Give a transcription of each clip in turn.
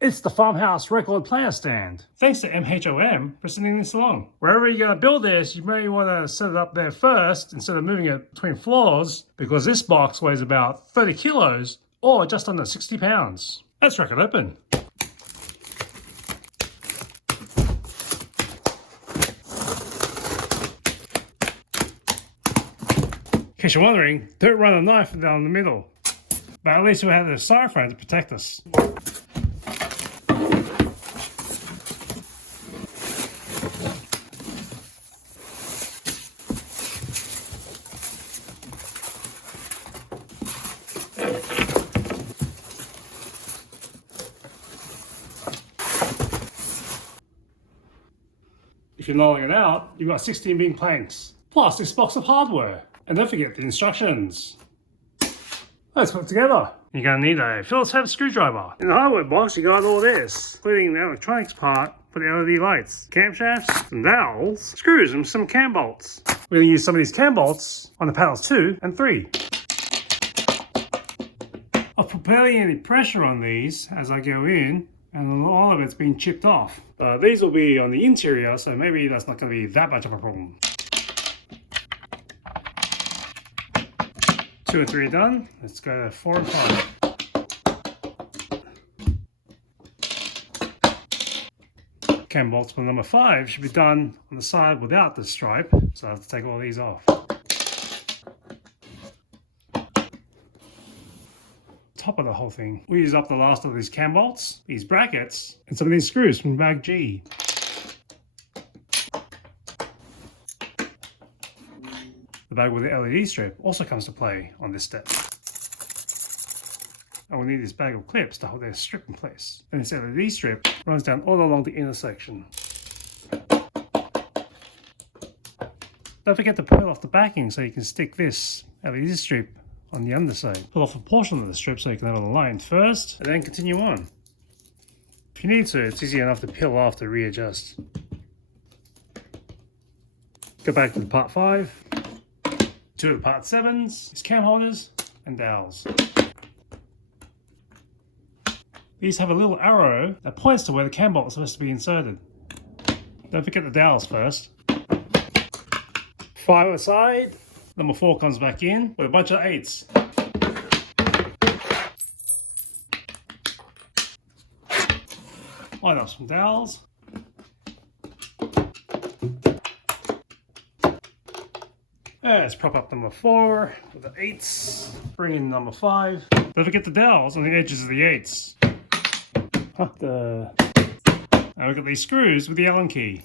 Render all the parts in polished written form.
It's the Farmhouse record player stand. Thanks to MHOM for sending this along. Wherever you're going to build this, you may want to set it up there first instead of moving it between floors, because this box weighs about 30 kilos or just under 60 pounds. Let's crack it open. In case you're wondering, don't run a knife down the middle. But at least we have the styrofoam to protect us. If you're knolling it out, you've got 16 big planks, plus this box of hardware. And don't forget the instructions. Let's put it together. You're going to need a Phillips head screwdriver. In the hardware box, you got all this, including the electronics part for the LED lights, camshafts, some dowels, screws, and some cam bolts. We're going to use some of these cam bolts on the panels 2 and 3. I'll put barely any pressure on these as I go in, and all of it's been chipped off. These will be on the interior, so maybe that's not going to be that much of a problem. 2 and 3 are done. Let's go to 4 and 5. Cam bolts for number 5 should be done on the side without the stripe, so I have to take all these off. Top of the whole thing. We use up the last of these cam bolts, these brackets, and some of these screws from bag G. The bag with the LED strip also comes to play on this step. I will need this bag of clips to hold their strip in place. And this LED strip runs down all along the inner section. Don't forget to peel off the backing so you can stick this LED strip on the underside. Pull off a portion of the strip so you can have it aligned first, and then continue on. If you need to, it's easy enough to peel off to readjust. Go back to the part 5. 2 of the part 7s, these cam holders and dowels. These have a little arrow that points to where the cam bolt is supposed to be inserted. Don't forget the dowels first. 5 aside. Number 4 comes back in with a bunch of 8s. Line up some dowels. Let's prop up number 4 with the 8s. Bring in number 5. Don't forget the dowels on the edges of the 8s. Now we've got these screws with the Allen key.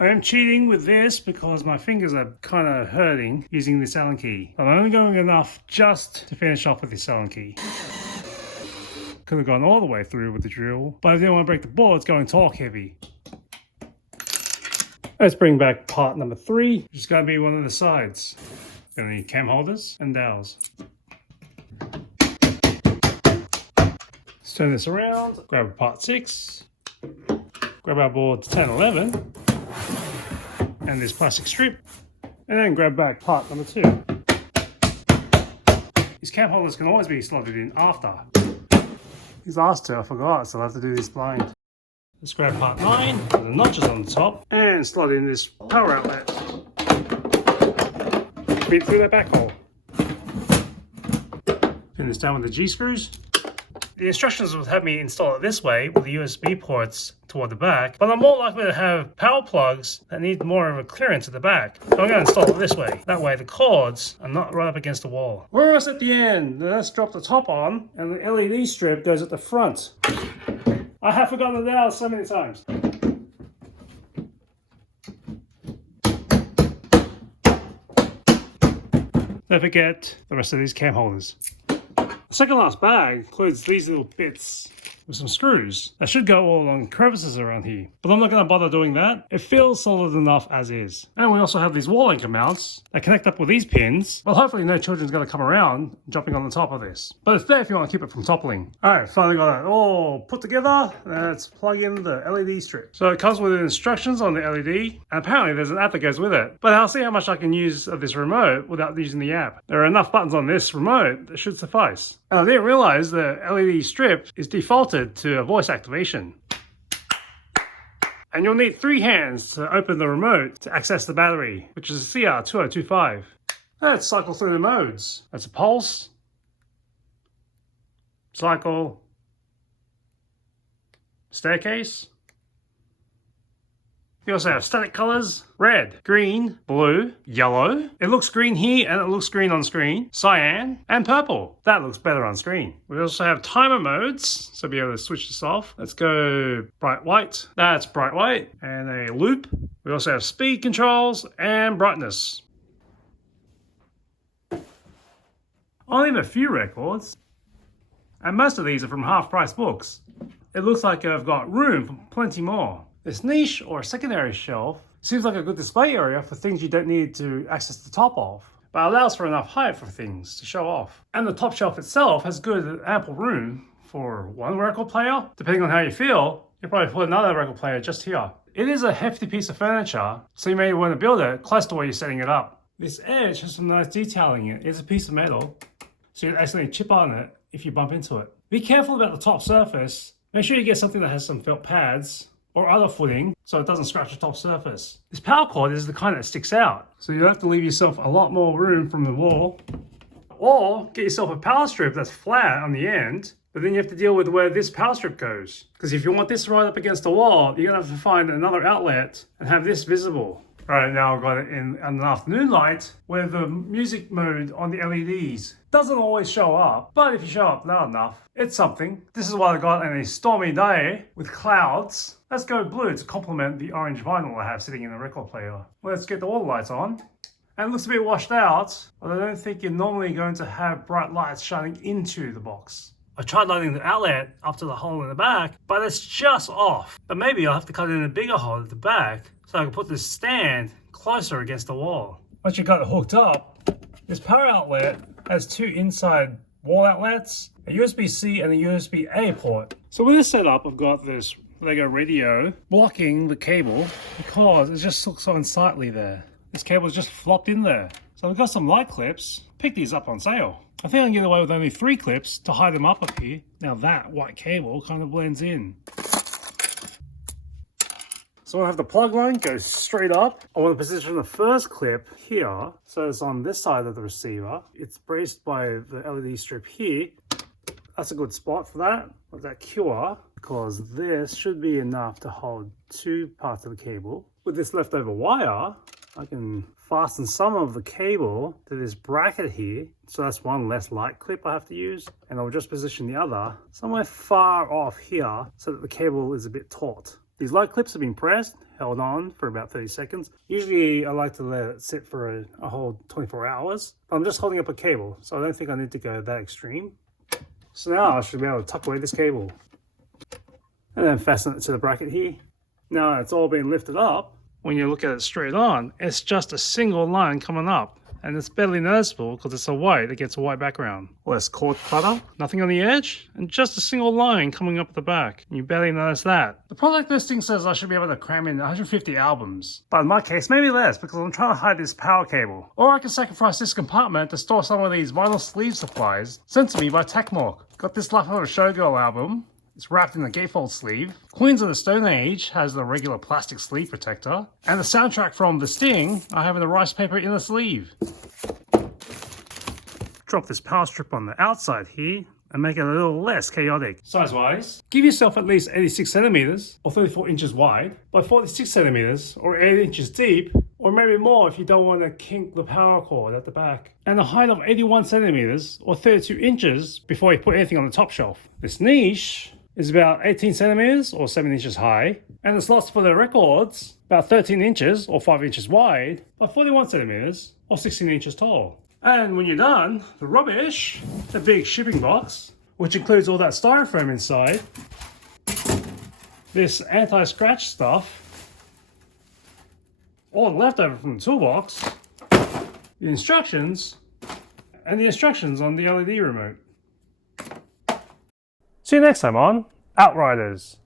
I am cheating with this because my fingers are kind of hurting using this Allen key. I'm only going enough just to finish off with this Allen key. Could have gone all the way through with the drill, but I didn't want to break the boards going torque heavy. Let's bring back part number 3, which is going to be one of the sides. Going to need cam holders and dowels. Let's turn this around, grab part 6, grab our boards 10 and 11, and this plastic strip, and then grab back part number 2. These cam holders can always be slotted in after. These last 2 I forgot, so I'll have to do this blind. Let's grab part 9 with the notches on the top and slot in this power outlet. Fit through that back hole. Pin this down with the G-screws. The instructions would have me install it this way with the USB ports toward the back, but I'm more likely to have power plugs that need more of a clearance at the back. So I'm going to install it this way. That way the cords are not right up against the wall. We're almost at the end. Let's drop the top on and the LED strip goes at the front. I have forgotten the dowels so many times. Don't forget the rest of these cam holders. The second last bag includes these little bits. with some screws that should go all along crevices around here. But I'm not going to bother doing that. It feels solid enough as is. And we also have these wall anchor mounts that connect up with these pins. Well, hopefully no children's going to come around jumping on the top of this. But it's there if you want to keep it from toppling. Alright, finally got it all put together. Let's plug in the LED strip. So it comes with instructions on the LED, and apparently there's an app that goes with it. But I'll see how much I can use of this remote without using the app. There are enough buttons on this remote that should suffice. And I didn't realize the LED strip is defaulted to a voice activation. And you'll need 3 hands to open the remote to access the battery, which is a CR2025. Let's cycle through the modes. That's a pulse, cycle, staircase. You also have static colors: red, green, blue, yellow. It looks green here and it looks green on screen. Cyan and purple. That looks better on screen. We also have timer modes, so be able to switch this off. Let's go bright white. That's bright white. And a loop. We also have speed controls and brightness. Only have a few records, and most of these are from half-price books. It looks like I've got room for plenty more. This niche or secondary shelf seems like a good display area for things you don't need to access the top of, but allows for enough height for things to show off. And the top shelf itself has good ample room for one record player. Depending on how you feel, you'll probably put another record player just here. It is a hefty piece of furniture, so you may want to build it close to where you're setting it up. This edge has some nice detailing in it. It's a piece of metal, so you accidentally chip on it if you bump into it. Be careful about the top surface. Make sure you get something that has some felt pads or other footing so it doesn't scratch the top surface. This power cord is the kind that sticks out, so you have to leave yourself a lot more room from the wall. Or get yourself a power strip that's flat on the end, but then you have to deal with where this power strip goes. Because if you want this right up against the wall, you're gonna have to find another outlet and have this visible. Right now I've got it in an afternoon light where the music mode on the LEDs doesn't always show up, but if you show up loud enough, it's something. This is what I got on a stormy day with clouds. Let's go blue to complement the orange vinyl I have sitting in the record player. Let's get all the lights on. And it looks a bit washed out, but I don't think you're normally going to have bright lights shining into the box. I tried lighting the outlet up to the hole in the back, but it's just off. But maybe I'll have to cut in a bigger hole at the back so I can put this stand closer against the wall. Once you got it hooked up, this power outlet has 2 inside wall outlets, a USB-C and a USB-A port. So with this setup, I've got this Lego radio blocking the cable because it just looks so unsightly there. This cable's just flopped in there. So I've got some light clips. Picked these up on sale. I think I can get away with only 3 clips to hide them up here. Now that white cable kind of blends in. So I have the plug line go straight up. I want to position the first clip here, so it's on this side of the receiver. It's braced by the LED strip here. That's a good spot for that, with that QR, because this should be enough to hold 2 parts of the cable. With this leftover wire, I can fasten some of the cable to this bracket here. So that's one less light clip I have to use. And I'll just position the other somewhere far off here so that the cable is a bit taut. These light clips have been pressed, held on for about 30 seconds. Usually I like to let it sit for a whole 24 hours. I'm just holding up a cable, so I don't think I need to go that extreme. So now I should be able to tuck away this cable and then fasten it to the bracket here. Now it's all been lifted up. When you look at it straight on, it's just a single line coming up. And it's barely noticeable because it's a white against a white background. Less cord clutter, nothing on the edge, and just a single line coming up at the back. You barely notice that. The product listing says I should be able to cram in 150 albums. But in my case, maybe less because I'm trying to hide this power cable. Or I can sacrifice this compartment to store some of these vinyl sleeve supplies sent to me by Techmork. Got this Leftover Showgirl album. It's wrapped in a gatefold sleeve. Queens of the Stone Age has the regular plastic sleeve protector. And the soundtrack from The Sting I have in the rice paper in the sleeve. Drop this power strip on the outside here and make it a little less chaotic. Size-wise, give yourself at least 86 centimeters or 34 inches wide by 46 centimeters or 8 inches deep, or maybe more if you don't want to kink the power cord at the back. And a height of 81 centimeters or 32 inches before you put anything on the top shelf. This niche is about 18 centimeters or 7 inches high, and the slots for the records about 13 inches or 5 inches wide by 41 centimeters or 16 inches tall. And when you're done, the rubbish, the big shipping box, which includes all that styrofoam inside, this anti-scratch stuff, all leftover from the toolbox, the instructions, and the instructions on the LED remote. See you next time on Outriders.